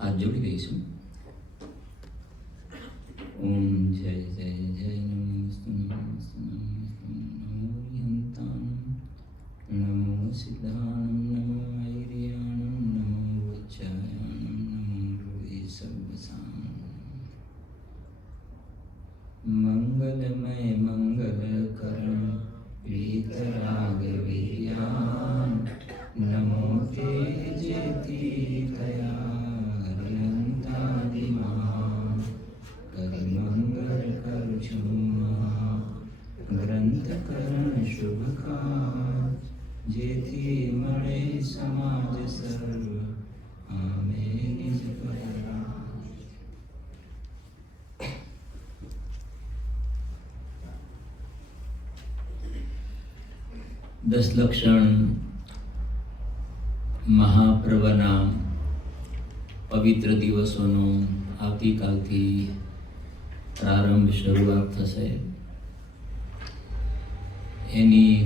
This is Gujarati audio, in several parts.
હાથ જોડી દઈશું. ઓમ જય જય જય નમો સિદ્ધાનમ નમો ઐર્યાણમ નમો વચ્ચાયણમ નમો સર્વસામ. મંગલમય મંગલકરણ વીતરાગ વીર્યાન નમો તે જેતી થયા હરિયંતાદિમાં કરિમંગળ કરછુમા ગ્રંથકરણ શુભકાર જેથી મળે સમાજ સર્વ આમે નિજ પરા. દસલક્ષણ મહાપર્વના પવિત્ર દિવસોનો આવતીકાલથી પ્રારંભ શરૂઆત થશે. એની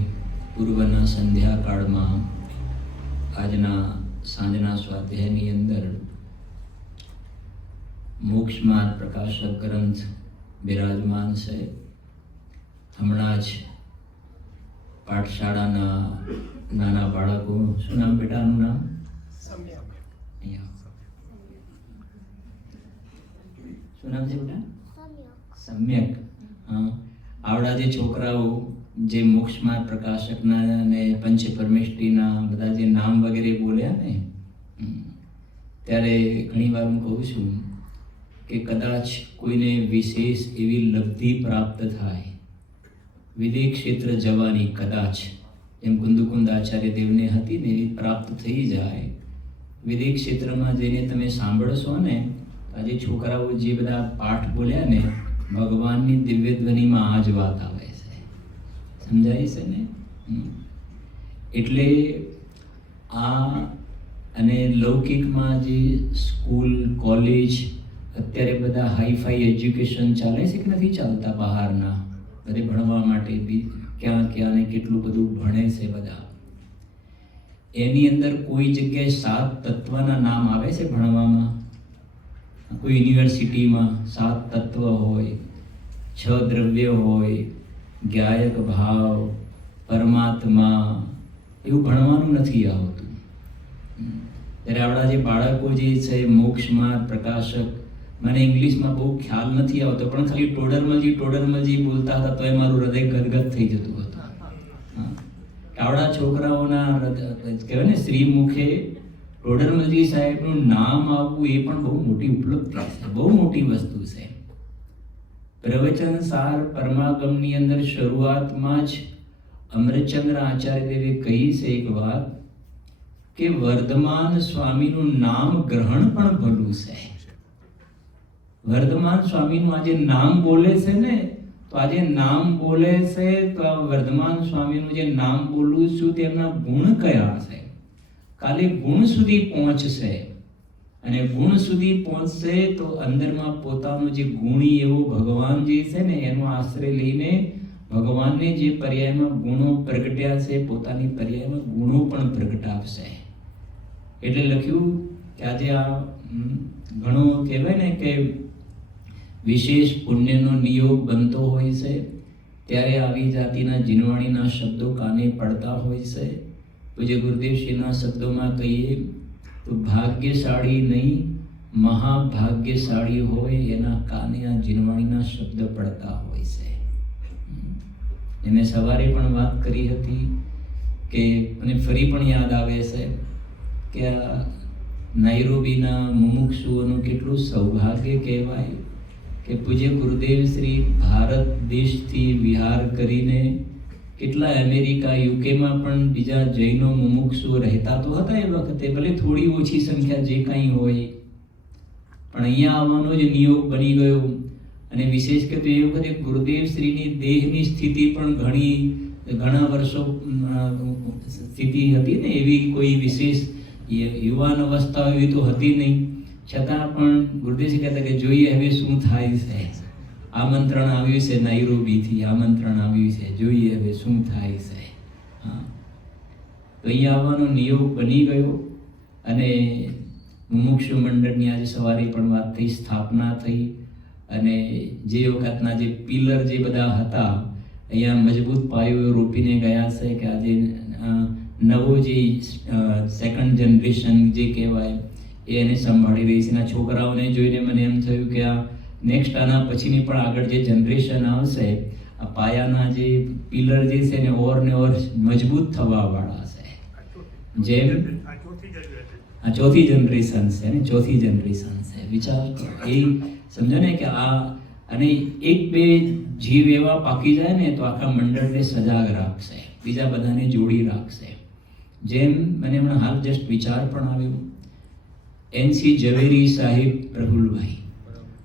પૂર્વના સંધ્યાકાળમાં આજના સાંજના સ્વાધ્યાયની અંદર મોક્ષમાર્ગ પ્રકાશક ગ્રંથ બિરાજમાન છે. હમણાં જ પાઠશાળાના નાના બાળકો, શું નામ બેટાનું નામ? સમ્યક. શું નામ છે બેટા? સમ્યક. હા, આવડા જે છોકરાઓ જે મોક્ષમાર્ગ પ્રકાશકના અને પંચ પરમેષ્ઠીના બધા જે નામ વગેરે બોલ્યા ને, ત્યારે ઘણીવાર હું કહું છું કે કદાચ કોઈને વિશેષ એવી લબ્ધિ પ્રાપ્ત થાય, વિદેશ ક્ષેત્ર જવાની કદાચ જેમ કુંદુકુંદ આચાર્ય દેવને હતી ને એવી પ્રાપ્ત થઈ જાય. વિદેશ ક્ષેત્રમાં જઈને તમે સાંભળશો ને, આજે છોકરાઓ જે બધા પાઠ બોલ્યા ને, ભગવાનની દિવ્ય ધ્વનિમાં આ જ વાત આવે છે. સમજાય છે ને? એટલે આ અને લૌકિકમાં જે સ્કૂલ કોલેજ અત્યારે બધા હાઈફાઈ એજ્યુકેશન ચાલે છે કે નથી ચાલતા? બહારના બધે ભણવા માટે બી ક્યાં ક્યાં ને કેટલું બધું ભણે છે બધા. એની અંદર કોઈ જગ્યાએ 7 તત્વના નામ આવે છે ભણવામાં. કોઈ યુનિવર્સિટીમાં 7 તત્વ હોય, 6 દ્રવ્ય હોય, જ્ઞાયક ભાવ, પરમાત્મા, એવું ભણવાનું નથી આવતું. ત્યારે આપણા જે બાળકો જે છે મોક્ષમાર્ગ પ્રકાશક, મને ઇંગ્લિશમાં બહુ ખ્યાલ નથી આવતો, પણ ખાલી ટોડરમલજી બોલતા હતા તો એ મારું હૃદય ગદગદ થઈ જતું હતું. આવડા છોકરાઓના કહેવાય ને શ્રીમુખે ટોડરમલજી સાહેબનું નામ આવવું એ પણ બહુ મોટી ઉપલબ્ધિ છે, બહુ મોટી વસ્તુ છે. પ્રવચન સાર પરમાગમની અંદર શરૂઆતમાં જ અમરચંદ્ર આચાર્ય દેવે કહી છે એક વાત કે વર્ધમાન સ્વામીનું નામ ગ્રહણ પણ ભલું છે. વર્ધમાન સ્વામીનું આજે નામ બોલે છે ને, તો આજે નામ બોલે છે તો આ વર્ધમાન સ્વામીનું જે નામ બોલું છું તેમના ગુણ કયા છે, કાલે ગુણ સુધી પહોંચશે. અને ગુણ સુધી પહોંચશે તો અંદરમાં પોતાનો જે ગુણી એવો ભગવાન જે છે ને એનો આશ્રય લઈને ભગવાનને જે પર્યાયમાં ગુણો પ્રગટ્યા છે પોતાની પર્યાયમાં ગુણો પણ પ્રગટાવશે. એટલે લખ્યું કે આજે આ ઘણો કહેવાય ને કે વિશેષ પુણ્યનો નિયોગ બનતો હોય છે ત્યારે આવી જાતિના જીનવાણીના શબ્દો કાને પડતા હોય છે. પૂજ્ય ગુરુદેવશ્રીના શબ્દોમાં કહીએ તો ભાગ્યશાળી નહીં મહાભાગ્યશાળી હોય એના કાને આ જીનવાણીના શબ્દ પડતા હોય છે. મેં સવારે પણ વાત કરી હતી કે મને ફરી પણ યાદ આવે છે કે આ નાઇરોબીના મુમુક્ષુઓનું કેટલું સૌભાગ્ય કહેવાય કે પૂજ્ય ગુરુદેવ શ્રી ભારત દેશથી વિહાર કરીને કેટલા અમેરિકા યુકેમાં પણ બીજા જૈનો મુમુક્ષુઓ રહેતા તો હતા એ વખતે, ભલે થોડી ઓછી સંખ્યા જે કાંઈ હોય, પણ અહીંયા આવવાનો જે નિયોગ બની ગયો, અને વિશેષ કે તો એ વખતે ગુરુદેવ શ્રીની દેહની સ્થિતિ પણ ઘણા વર્ષો સ્થિતિ હતી ને, એવી કોઈ વિશેષ યુવાન અવસ્થા એવી તો હતી નહીં, છતાં પણ ગુરુદેવજી કહેતા કે જોઈએ હવે શું થાય છે. આમંત્રણ આવ્યું છે નાઇરોબીથી, આમંત્રણ આવ્યું છે, જોઈએ હવે શું થાય છે. હા, તો અહીંયા આવવાનો નિયોગ બની ગયો. અને મુમુક્ષુ મંડળની આજે સવારે પણ વાત થઈ, સ્થાપના થઈ. અને જે વખતના જે પિલર જે બધા હતા અહીંયા મજબૂત પાયો રોપીને ગયા છે કે આજે નવો જે સેકન્ડ જનરેશન જે કહેવાય એને સંભાળી રહી છે. એના છોકરાઓને જોઈને મને એમ થયું કે આ નેક્સ્ટ આના પછીની પણ આગળ જે જનરેશન આવશે, આ પાયાના જે પિલર જે છે ને ઓર મજબૂત થવાવાળા છે. જેમ આ ચોથી જનરેશન છે ને, ચોથી જનરેશન છે. વિચાર એ સમજો ને કે આ, અને એક બે જીવ એવા પાકી જાય ને તો આખા મંડળને સજાગ રાખશે, બીજા બધાને જોડી રાખશે. જેમ મને હમણાં હાલ જસ્ટ વિચાર પણ આવ્યો, એનસી ઝવેરી સાહેબ પ્રફુલભાઈ,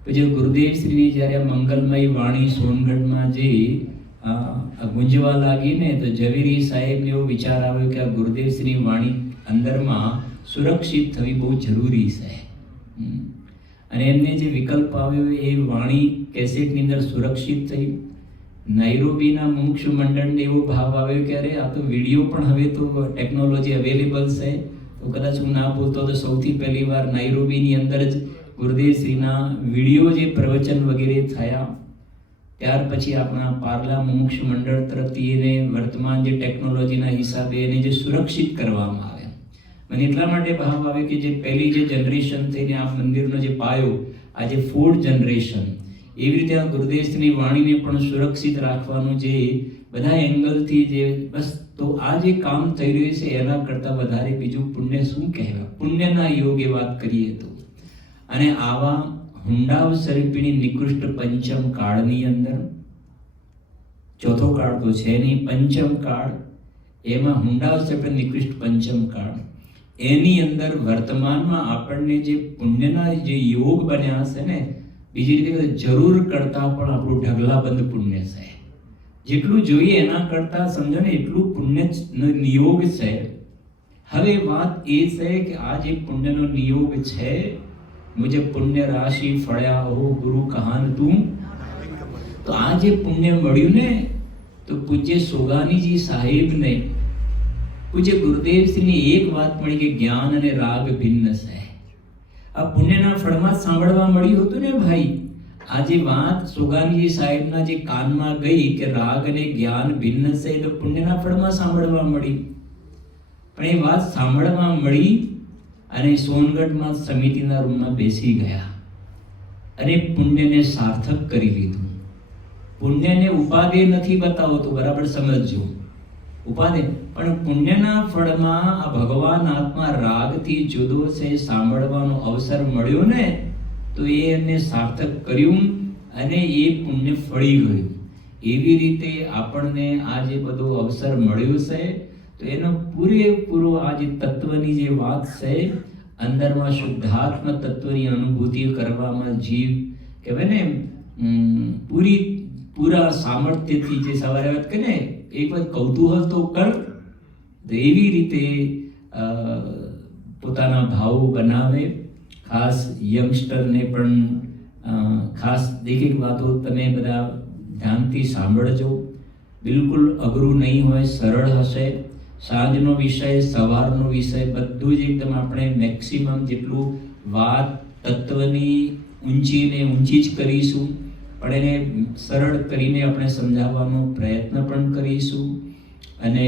પછી ગુરુદેવ શ્રીની જ્યારે મંગલમય વાણી સોનગઢમાં જે ગુંજવા લાગી ને, તો ઝવેરી સાહેબને એવો વિચાર આવ્યો કે આ ગુરુદેવ શ્રીની વાણી અંદરમાં સુરક્ષિત થવી બહુ જરૂરી છે. અને એમને જે વિકલ્પ આવ્યો એ વાણી કેસેટની અંદર સુરક્ષિત થઈ. નાઇરોબીના મુમુક્ષુ મંડળને એવો ભાવ આવ્યો કે અરે આ તો વિડીયો પણ હવે તો ટેકનોલોજી અવેલેબલ છે, તો કદાચ હું ના બોલતો તો સૌથી પહેલી વાર નાઇરોબીની અંદર જ ગુરુદેવ શ્રીના વિડીયો જે પ્રવચન વગેરે થયા. ત્યાર પછી આપણા પાર્લા મુમુક્ષુ મંડળ તરફથી એને વર્તમાન જે ટેકનોલોજીના હિસાબે એને જે સુરક્ષિત કરવામાં આવે. મને એટલા માટે ભાવ આવે કે જે પહેલી જે જનરેશન થઈને આ મંદિરનો જે પાયો, આજે ફોર્થ જનરેશન, એવી રીતે આ ગુરુદેવની વાણીને પણ સુરક્ષિત રાખવાનું જે બધા એંગલથી જે બસ, તો આ જે કામ થઈ રહ્યું છે એના કરતાં વધારે બીજું પુણ્ય શું કહેવાય. પુણ્યના યોગે વાત કરીએ તો, અને આવા હુંડાવ સ્વરૂપીની નિકૃષ્ટ પંચમ કાળની અંદર, ચોથો કાળ તો છે નહીં, પંચમ કાળ, એમાં હુંડાવ સ્વરૂપી નિકૃષ્ટ પંચમ કાળ, એની અંદર વર્તમાનમાં આપણને જે પુણ્યના જે યોગ બન્યા હશે ને, બીજી રીતે જરૂર કરતાં પણ આપણું ઢગલાબંધ પુણ્ય છે. જેટલું જોઈએ એના કરતાં સમજો ને એટલું પુણ્ય નિયોગ છે. હવે વાત એ છે કે આ જે પુણ્યનો નિયોગ છે, મુજે પુણ્ય રાશિ ફળ્યા હો ગુરુ કહાન તું, તો આ જે પુણ્ય મળ્યું ને, તો પૂજ્ય સોગાનીજી સાહેબને પૂજ્ય ગુરુદેવ શ્રીની એક વાત મળી કે જ્ઞાન અને રાગ ભિન્ન છે. આ પુણ્યના ફળમાં સાંભળવા મળ્યું હતું ને ભાઈ. આ જે વાત સોગાનીજી સાહેબના જે કાનમાં ગઈ કે રાગ અને જ્ઞાન ભિન્ન છે, તો પુણ્યના ફળમાં સાંભળવા મળી. પણ એ વાત સાંભળવા મળી અને સોનગઢમાં સમિતિના રૂમમાં બેસી ગયા અને પુણ્યને સાર્થક કરી લીધું. પુણ્યને ઉપાદેય નથી બતાવતો, બરાબર સમજજો, ઉપાદેય, પણ પુણ્યના ફળમાં આ ભગવાન આત્મા રાગથી જુદો છે, સાંભળવાનો અવસર મળ્યો ને, તો એ એમને સાર્થક કર્યું અને એ પુણ્ય ફળી ગયું. એવી રીતે આપણને આ જે બધો અવસર મળ્યો છે, તો એનો પૂરેપૂરો આ જે તત્વની જે વાત છે, અંદરમાં શુદ્ધાત્મ તત્વની અનુભૂતિ કરવામાં જીવ કહેવાય ને પૂરા સામર્થ્યથી, જે સવારે વાત કરે ને એક વખત કૌતૂહલ તો કર, તો એવી રીતે પોતાના ભાવો બનાવે. ખાસ યંગસ્ટરને પણ ખાસ એક વાતો તમે બધા ધ્યાનથી સાંભળજો. બિલકુલ અઘરું નહીં હોય, સરળ હશે. સાંજનો વિષય, સવારનો વિષય, બધું જ એકદમ આપણે મેક્સિમમ જેટલું વાત તત્વની ઊંચી જ કરીશું, પણ એને સરળ કરીને આપણે સમજાવવાનો પ્રયત્ન પણ કરીશું. અને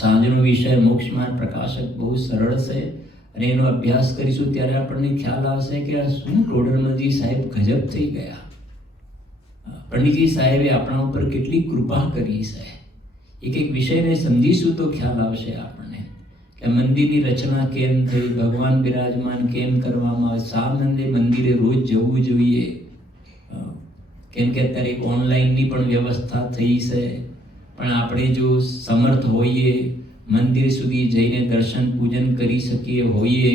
સાંજનો વિષય મોક્ષ માર્ગ પ્રકાશક બહુ સરળ છે, અને એનો અભ્યાસ કરીશું ત્યારે આપણને ખ્યાલ આવશે કે આ શું ટોડરમલજી સાહેબ ગજબ થઈ ગયા. પંડિતજી સાહેબે આપણા ઉપર કેટલી કૃપા કરી છે. એક એક વિષયને સમજીશું તો ખ્યાલ આવશે આપણને કે મંદિરની રચના કેમ થઈ, ભગવાન બિરાજમાન કેમ કરવામાં આવે, શા મંદિરે રોજ જવું જોઈએ, કેમ કે અત્યારે ઓનલાઈનની પણ વ્યવસ્થા થઈ છે. પણ આપણે જો સમર્થ હોઈએ, મંદિર સુધી જઈને દર્શન પૂજન કરી શકીએ હોઈએ,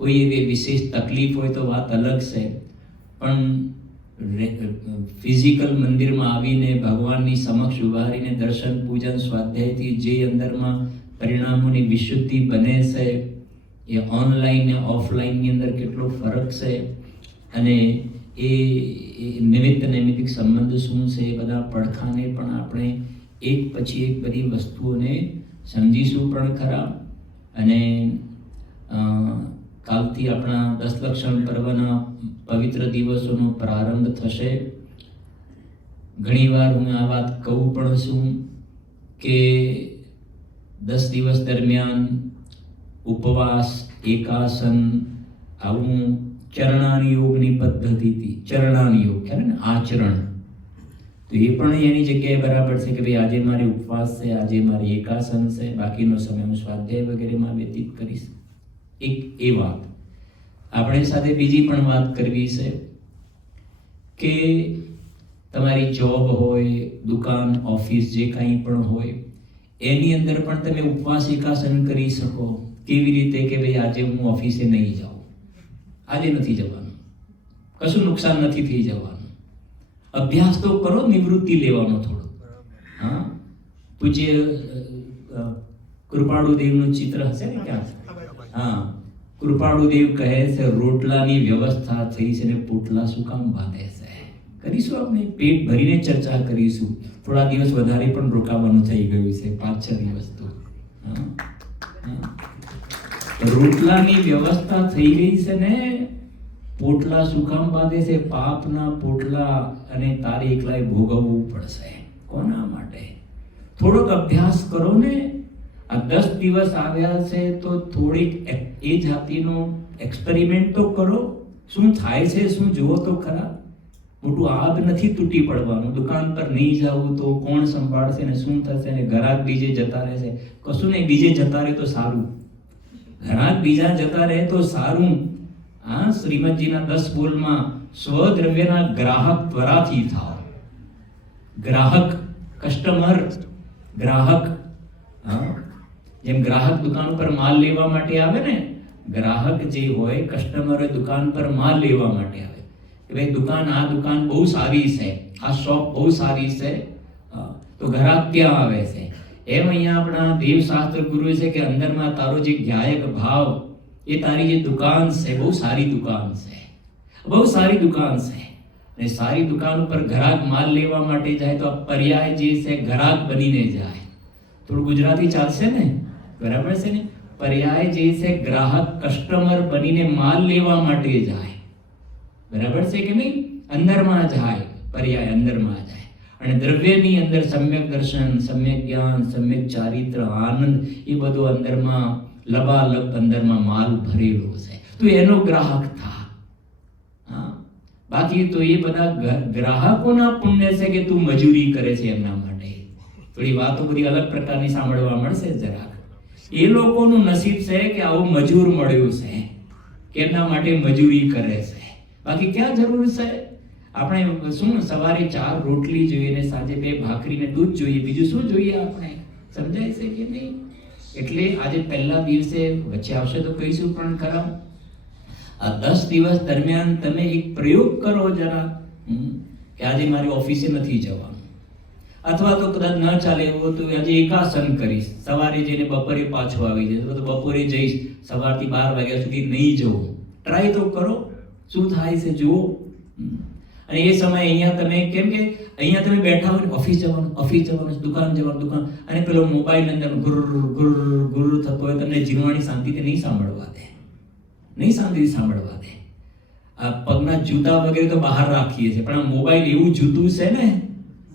કોઈ એવી વિશેષ તકલીફ હોય તો વાત અલગ છે, પણ ફિઝિકલ મંદિરમાં આવીને ભગવાનની સમક્ષ ઉભા રહીને દર્શન પૂજન સ્વાધ્યાયથી જે અંદરમાં પરિણામોની વિશુદ્ધિ બને છે, એ ઓનલાઈન ને ઓફલાઈનની અંદર કેટલો ફરક છે, અને એ નિમિત્ત નૈમિત્તિક સંબંધ શું છે, એ બધા પડખાને પણ આપણે એક પછી એક બધી વસ્તુઓને સમજીશું પણ ખરા. અને કાલથી આપણા 10 લક્ષણ પર્વના પવિત્ર દિવસોનો પ્રારંભ થશે. ઘણીવાર હું આ વાત કહું પણ છું કે 10 દિવસ દરમિયાન ઉપવાસ, એકાસન, આવું ચરણાન યોગની પદ્ધતિથી, ચરણાન યોગ છે ને આચરણ, તો એ પણ એની જગ્યાએ બરાબર છે કે ભાઈ આજે મારે ઉપવાસ છે, આજે મારી એકાસન છે, બાકીનો સમય હું સ્વાધ્યાય વગેરેમાં વ્યતીત કરીશ. એક એ વાત. આપણે સાથે બીજી પણ વાત કરવી છે કે તમારી જોબ હોય, દુકાન, ઓફિસ, જે કાંઈ પણ હોય, એની અંદર પણ તમે ઉપવાસ એકાસન કરી શકો. કેવી રીતે કે ભાઈ આજે હું ઓફિસે નહીં જાઉં, આજે નથી જવાનું, કશું નુકસાન નથી થઈ જવાનું. અભ્યાસ તો કરો, નિવૃત્તિ લેવાનો થોડો. હા, પૂજ્ય કૃપાળુદેવનું ચિત્ર હશે ને ક્યાં? હા, કૃપાળુદેવ કહે છે રોટલાની વ્યવસ્થા થઈ છે ને પોટલા શું કામ બાંધે છે. કરીશું, આપણે પેટ ભરીને ચર્ચા કરીશું. થોડા દિવસ વધારે પણ રોકાવાનું થઈ ગયું છે, 5-6 દિવસ તો. રોટલાની વ્યવસ્થા થઈ ગઈ છે ને પોટલા શું કામ બાંધે છે? પાપના પોટલા, અને તારે એકલાય ભોગવવું પડશે. કોના માટે? થોડોક અભ્યાસ કરો ને. આ 10 દિવસ આવ્યા છે તો થોડીક એ જાતિનો એક્સપેરિમેન્ટ તો કરો. શું થાય છે શું જુઓ તો ખરા. મોટું આગ નથી તૂટી પડવાનું. દુકાન પર નહીં જવું તો કોણ સંભાળશે ને શું થશે ને ગ્રાહક બીજે જતા રહેશે. કશું નહીં, બીજે જતા રહે તો સારું. ગ્રાહક બીજા જતા રહે તો સારું. હા, શ્રીમદજીના 10 બોલમાં સ્વદ્રવ્યના ગ્રાહક ત્વરાથી થાવ. ગ્રાહક, કસ્ટમર, ગ્રાહક. હા, જેમ ગ્રાહક દુકાન પર માલ લેવા માટે આવે ને, ગ્રાહક જે હોય, કસ્ટમર દુકાન પર માલ લેવા માટે આવે કે ભાઈ દુકાન, આ દુકાન બહુ સારી છે, આ શોપ બહુ સારી છે, તો ગ્રાહક ક્યાં આવે છે. એમ અહીંયા આપણા દેવશાસ્ત્ર ગુરુ છે કે અંદરમાં તારો જે જ્ઞાયક ભાવ, એ તારી જે દુકાન છે બહુ સારી દુકાન છે, બહુ સારી દુકાન છે. અને સારી દુકાન ઉપર ગ્રાહક માલ લેવા માટે જાય તો આ પર્યાય જે છે ગ્રાહક બનીને જાય. થોડું ગુજરાતી ચાલશે ને? બરાબર છે ને? પર્યાય જે છે ગ્રાહક, કસ્ટમર બનીને માલ લેવા માટે જાય. બરાબર છે કે નહીં? અંદરમાં જાય, પર્યાય અંદરમાં જાય. અને દ્રવ્યની અંદર સમ્યક દર્શન, સમ્યક જ્ઞાન, સમ્યક ચારિત્ર, આનંદ, એ બધું અંદરમાં લબાલબ અંદરમાં માલ ભરેલો છે. તો એનો ગ્રાહક થા. હા, બાકી તો એ બધા ગ્રાહકોના પુણ્ય છે કે તું મજૂરી કરે છે એમના માટે. થોડી વાતો બધી અલગ પ્રકારની સાંભળવા મળશે જરાક. એ લોકોનું નસીબ છે કે આવું મજૂર મળ્યું છે કે એમના માટે મજૂરી કરે છે. બાકી ક્યાં જરૂર છે? આપણે શું સવારે 4 રોટલી જોઈએ ને સાંજે 2 ભાખરી ને દૂધ જોઈએ, બીજું શું જોઈએ આપણે? સમજાય છે કે નહીં? એટલે આજે પહેલા દિવસે વચ્ચે આવશે તો કહીશું પણ ખરા. આ 10 દિવસ દરમિયાન તમે એક પ્રયોગ કરો જરા કે આજે મારી ઓફિસે નથી જવાનું, અથવા તો કદાચ ન ચાલે એવું તો આજે એકાસન કરીશ, સવારે જઈને બપોરે પાછો આવી જઈશ, તો બપોરે જઈશ, સવારથી 12 વાગ્યા સુધી નહીં જવું. ટ્રાય તો કરો, શું થાય છે જુઓ. અને એ સમય અહીંયા તમે, કેમ કે અહીંયા તમે બેઠા હોય, ઓફિસ જવાનું, દુકાન જવાનું, દુકાન, અને પેલો મોબાઈલ અંદર ગુર ગુર ગુર થતો હોય, તમને જીવવાની શાંતિથી નહીં સાંભળવા દે, નહીં શાંતિથી સાંભળવા દે. આ પગના જૂતા વગેરે તો બહાર રાખીએ છીએ, પણ આ મોબાઈલ એવું જૂતું છે ને,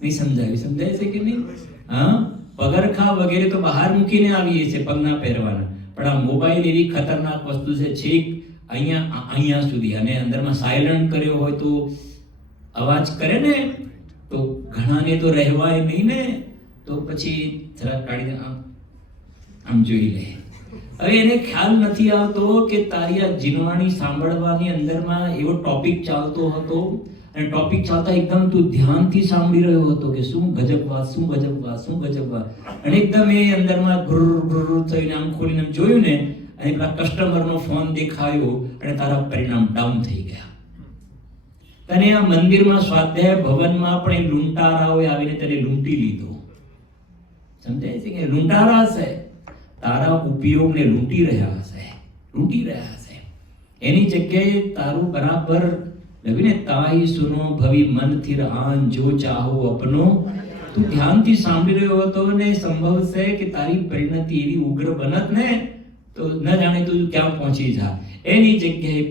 નહીં સમજાય છે કે નહીં? હા, પગરખા વગેરે તો બહાર મૂકીને આવીએ છીએ પગના પહેરવાના, પણ આ મોબાઈલ એવી ખતરનાક વસ્તુ છે, છેક અહીંયા સુધી. અને અંદરમાં સાયલન્ટ કર્યો હોય તો અવાજ કરે ને, તો ઘણાને તો રહેવાય નહીં ને, તો પછી જરાક કાઢીને આમ જોઈ લે. હવે એને ખ્યાલ નથી આવતો કે તારી આ જીનવાણી સાંભળવાની અંદરમાં એવો ટોપિક ચાલતો હતો, અને ટોપિક ચાલતા એકદમ તું ધ્યાનથી સાંભળી રહ્યો હતો કે શું ગજબ વાત, શું ગજબ વાત, શું ગજબ વાત. અને એકદમ એ અંદરમાં ગુર ગુર થઈને આમ ખોલીને જોયું ને, અને પેલા કસ્ટમરનો ફોન દેખાયો અને તારા પરિણામ ડાઉન થઈ ગયા. તને આ મંદિરમાં સ્વાધ્યાય ભવનમાં પણ લૂંટારાઓએ આવીને તને લૂંટી લીધો. સમજાય છે કે લૂંટારા છે, તારા ઉપયોગને લૂંટી રહ્યા છે. એની જગ્યાએ તારું બરાબર લવીને તાઈ સુનો ભવી મન થિર આન જો ચાહો અપનો. તું ધ્યાનથી સાંભળી રહ્યો હતો ને સંભવ છે કે તારી પરિણતિ એવી ઉગ્ર બનત ને તો ન જાણે તું ક્યાં પહોંચી જા. એની જગ્યાએ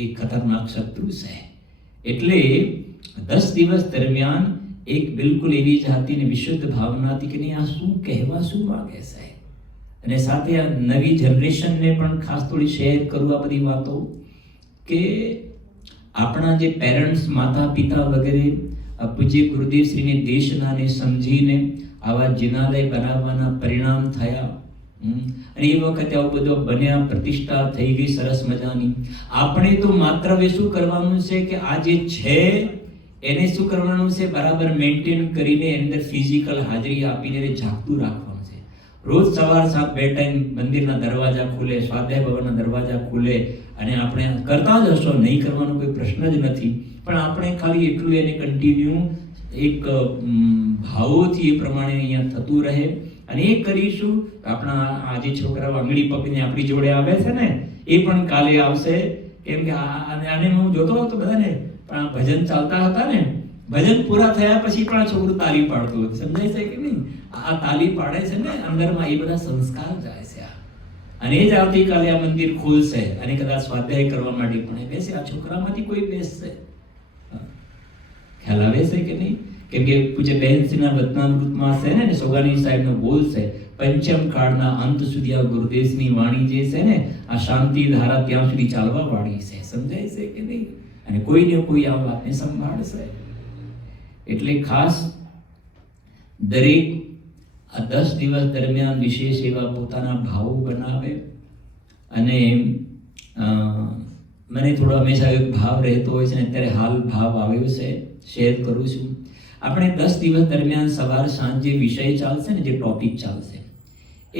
એક ખતરનાક શત્રુ છે. એટલે 10 દિવસ દરમિયાન એક બિલકુલ એવી જાતિની વિશુદ્ધ ભાવનાથી કે નહીં આ શું કહેવા શું માંગે છે. અને સાથે આ નવી જનરેશનને પણ ખાસ થોડી શેર કરું આ બધી વાતો કે આપણા જે પેરેન્ટ્સ માતા પિતા વગેરે પૂજ્ય ગુરુદેવશ્રીની દેશનાને સમજીને આવા જિનાલય બનાવવાના પરિણામ થયા. અને એ વખતે આવું બધું બન્યા, પ્રતિષ્ઠા થઈ ગઈ સરસ મજાની. આપણે તો માત્ર હવે શું કરવાનું છે કે આ જે છે એને શું કરવાનું છે બરાબર મેન્ટેન કરીને એની અંદર ફિઝિકલ હાજરી આપીને જાગતું રાખવાનું છે. રોજ સવાર સાંજ 2 ટાઈમ મંદિરના દરવાજા ખુલે, સ્વાધ્યાય ભવનના દરવાજા ખુલે અને આપણે કરતા જ હશો, નહીં કરવાનો કોઈ પ્રશ્ન જ નથી. પણ આપણે ખાલી એટલું એને કન્ટિન્યુ એક ભાવોથી એ પ્રમાણે અહીંયા થતું રહે અને એ કરીશું. આપણા આ જે છોકરાઓ આંગળી પકડીને આપણી જોડે આવે છે ને એ પણ કાલે આવશે. કેમ કે આને હું જોતો હતો બધાને પણ આ ભજન ચાલતા હતા ને, ભજન પૂરા થયા પછી પણ આ છોકરું તાલી પાડતું હતું. સમજાય છે કે નહીં? આ તાલી પાડે છે ને અંદરમાં એ બધા સંસ્કાર જાય છે. અને એ જ આવતીકાલે આ મંદિર ખુલશે અને કદાચ સ્વાધ્યાય કરવા માટે પણ બેસે. આ છોકરામાંથી કોઈ બેસશે. ખ્યાલ આવે છે કે નહીં? કેમ કે પૂજ્ય બહેનશ્રીના વતનામૃતમાં છે ને સોગાની સાહેબનો બોલ છે પંચમ કાળના અંત સુધી આ ગુરુદેવની વાણી જે છે ને આ શાંતિ ધારા ત્યાં સુધી ચાલવા વાળી છે. સમજાય છે કે નહીં? અને કોઈને કોઈ આ વાતને સંભાળશે. એટલે ખાસ દરેક આ 10 દિવસ દરમિયાન વિશેષ એવા પોતાના ભાવો બનાવે. અને મને થોડો હંમેશા એક ભાવ રહેતો હોય છે ને અત્યારે હાલ ભાવ આવ્યો છે, શેર કરું છું. આપણે 10 દિવસ દરમિયાન સવાર સાંજ જે વિષય ચાલશે ને, જે ટોપિક ચાલશે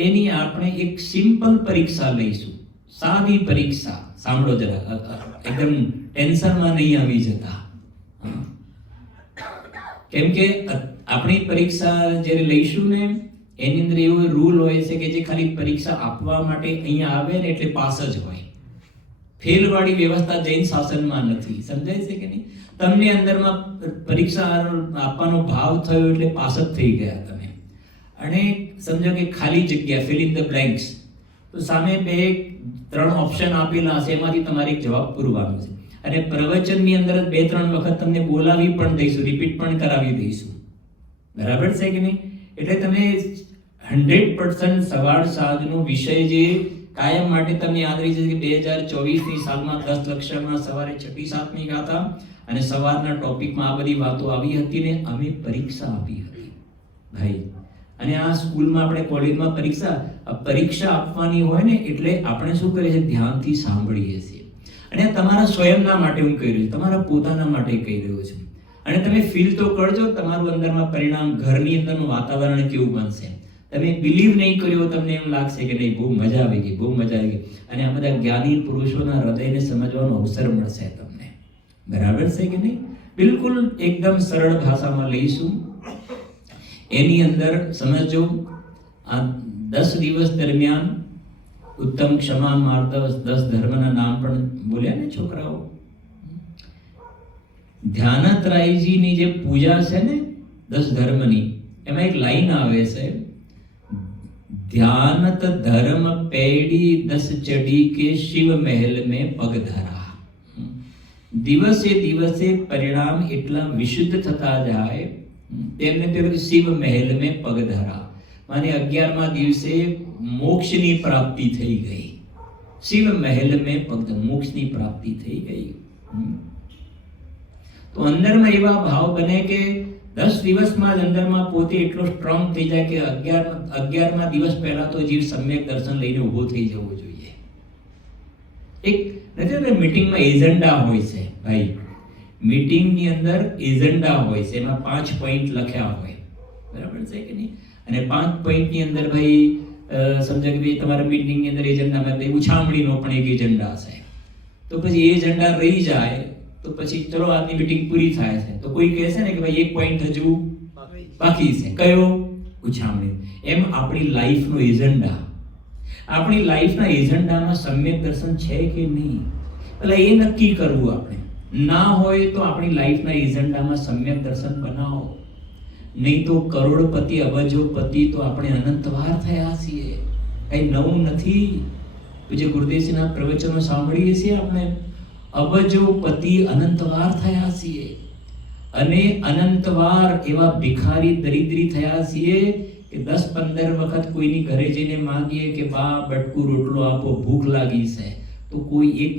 એની આપણે એક સિમ્પલ પરીક્ષા લઈશું. સાદી પરીક્ષા. સાંભળો જરા, એકદમ ટેન્શનમાં નહીં આવી જતા. કેમ કે આપણી પરીક્ષા જ્યારે લઈશું ને એની અંદર એવો રૂલ હોય છે કે જે ખાલી પરીક્ષા આપવા માટે અહીંયા આવે ને એટલે પાસ જ હોય. ફેલવાળી વ્યવસ્થા જૈન શાસનમાં નથી. સમજાય છે કે નહીં? તમને અંદરમાં પરીક્ષા આપવાનો ભાવ થયો એટલે પાસ જ થઈ ગયા તમે. અને સમજો કે ખાલી જગ્યા, ફિલ ઇન ધ બ્લેન્ક્સ, તો સામે 2-3 ઓપ્શન આપેલા હશે, એમાંથી તમારે એક જવાબ પૂરવાનો છે. અને પ્રવચનની અંદર 2-3 વખત તમને બોલાવી પણ દઈશું, રિપીટ પણ કરાવી દઈશું. બરાબર છે કે નહીં? એટલે તમે 100% સવાર સાંજનો વિષય જે કાયમ માટે તમને યાદ રહી જશે કે 2024ની સાલમાં 10 લક્ષરમાં સવારે 6-7ની ગાથા અને સવારના ટોપિકમાં આ બધી વાતો આવી હતી ને અમે પરીક્ષા આપી હતી ભાઈ. અને આ સ્કૂલમાં આપણે કોલેજમાં પરીક્ષા આપવાની હોય ને એટલે આપણે શું કરીએ છીએ? ધ્યાનથી સાંભળીએ છીએ. અને તમારા સ્વયંના માટે હું કહી રહ્યો છું, તમારા પોતાના માટે કહી રહ્યો છું. અને તમે ફીલ તો કરજો તમારું અંદરમાં પરિણામ, ઘરની અંદરનું વાતાવરણ કેવું બનશે. તમે બિલીવ નહીં કર્યો, તમને એમ લાગશે કે નહીં બહુ મજા આવી ગઈ, બહુ મજા આવી ગઈ. અને આ બધા જ્ઞાની પુરુષોના હૃદયને સમજવાનો અવસર મળશે તમને. બરાબર છે કે નહીં? બિલકુલ એકદમ સરળ ભાષામાં લઈશું. એની અંદર સમજો આ 10 દિવસ દરમિયાન ઉત્તમ ક્ષમા માર્દવ 10 ધર્મના નામ પણ બોલ્યા ને છોકરાઓ. ધ્યાનત્રાયજીની જે પૂજા છે ને 10 ધર્મની, એમાં એક લાઈન આવે છે, ધ્યાનત ધર્મ પેડી 10 ચડી કે શિવ મહેલ મેં પગ ધરા. દિવસે દિવસે પરિણામ એટલા વિશુદ્ધ થતા જાય તેમને પેલું શિવ મહેલ મેં પગ ધરા. માને 11મા દિવસે મોક્ષની પ્રાપ્તિ થઈ ગઈ. શિવ મહેલ મેં પગ, મોક્ષની પ્રાપ્તિ થઈ ગઈ. તો અંદરમાં એવા ભાવ બને કે 10 દિવસમાં જ અંદરમાં પોતે એટલો સ્ટ્રોંગ થઈ જાય કે 11મા દિવસ પહેલા તો જીવ સમ્યક દર્શન લઈને ઊભો થઈ જવો જોઈએ. એક નથી મીટિંગમાં એજન્ડા હોય છે ભાઈ, મીટિંગની અંદર એજન્ડા હોય છે, એમાં 5 પોઈન્ટ લખ્યા હોય. બરાબર છે કે નહીં? અને 5 પોઈન્ટની અંદર ભાઈ સમજો કે ભાઈ તમારા મીટિંગની અંદર એજન્ડામાં ઉછામણીનો પણ એક એજન્ડા છે, તો પછી એ એજન્ડા રહી જાય તો પછી ચલો આજની મીટિંગ પૂરી થાય છે તો કોઈ કહે છે ને કે ભાઈ એક પોઈન્ટ હજુ બાકી છે, કયો? ઉછામણી. એમ આપણી લાઈફનો એજન્ડા, આપણી લાઈફના એજન્ડામાં સમ્યક દર્શન છે કે નહીં, એટલે એ નક્કી કરવું. આપણે ના હોય તો આપણી લાઈફના એજન્ડામાં સમ્યક દર્શન બનાવો, નહીં તો કરોડપતિ અબજોપતિ તો આપણે અનંતવાર થયા છીએ, કઈ નવું નથી. પૂજ્ય ગુરુદેવજીના પ્રવચનો સાંભળીએ છીએ આપણે, અબજોપતિ અનંતવાર થયા છીએ અને અનંતવાર એવા ભિખારી દરિદ્રી થયા છીએ કે 10-15 વખત કોઈની ઘરે જઈને માંગીએ કે બા બટકું રોટલો આપો, ભૂખ લાગી છે, તો કોઈ એક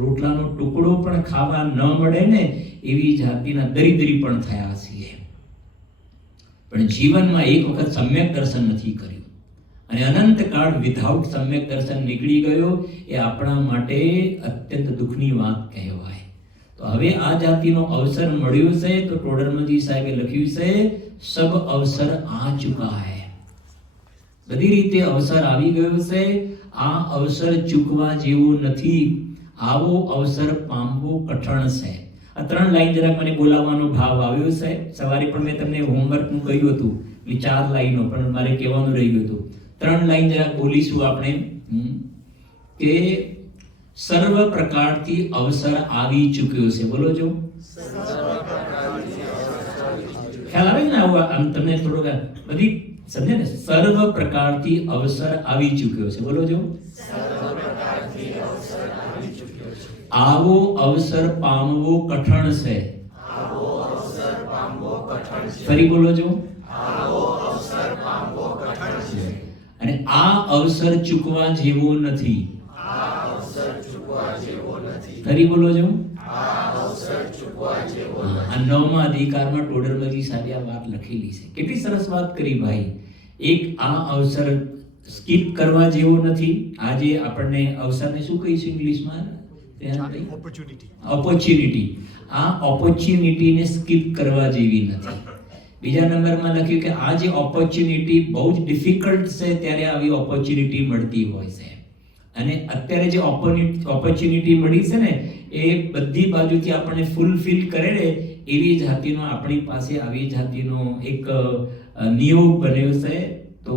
રોટલાનો ટુકડો પણ ખાવા ન મળે ને એવી જાતિના દરિદ્રી પણ થયા છીએ. પણ જીવનમાં એક વખત સમ્યક દર્શન નથી કર્યું અને અનંતકાળ વિધાઉટ સમ્યક દર્શન નીકળી ગયો, એ આપણા માટે અત્યંત દુઃખની વાત કહેવાય. તો હવે આ જાતિનો અવસર મળ્યો છે તો ટોડરમલજી સાહેબે લખ્યું છે, સબ અવસર આ ચુકા હૈ. બધી રીતે અવસર આવી ગયો છે, આ અવસર ચૂકવા જેવો નથી, આવો અવસર પામવો કઠણ છે. આ 3 લાઈન જરાક મને બોલાવવાનો ભાવ આવ્યો છે. સવારે પણ મેં તમને હોમવર્કનું કહ્યું હતું એ 4 લાઈનો પણ મારે કહેવાનું રહી ગયું હતું. 3 લાઈન જરાક બોલીશું આપણે કે સર્વ પ્રકારથી અવસર આવી ચૂક્યો છે. બોલો જો, ખ્યાલ આવે ને? આમ તમને થોડોક બધી સમજે ને, સર્વ પ્રકારથી અવસર આવી ચૂક્યો છે. બોલો જો, આવો અવસર પામવો કઠણ છે. ફરી બોલો જો, અને આ અવસર ચૂકવા જેવો નથી. ફરી બોલો છો, આ 9મા અધિકારમાં ટોડરમલજી સાહેબે આ વાત લખેલી છે. કેટલી સરસ વાત કરી ભાઈ. એક આ અવસર સ્કીપ કરવા જેવો નથી. આજે આપણને અવસરને શું કહીશું ઇંગ્લિશમાં? ઓપોર્ચ્યુનિટી. આ ઓપોર્ચ્યુનિટીને સ્કીપ કરવા જેવી નથી. બીજા નંબરમાં લખ્યું કે આ જે ઓપોર્ચ્યુનિટી બહુ જ ડિફિકલ્ટ છે ત્યારે આવી ઓપોર્ચ્યુનિટી મળતી હોય છે, અને અત્યારે જે ઓપોર્ચ્યુનિટી મળી છે ને એ બધી બાજુથી આપણને ફૂલફિલ કરે ને એવી જાતિનો આપણી પાસે આવી જાતિનો એક નિયોગ બન્યો છે. તો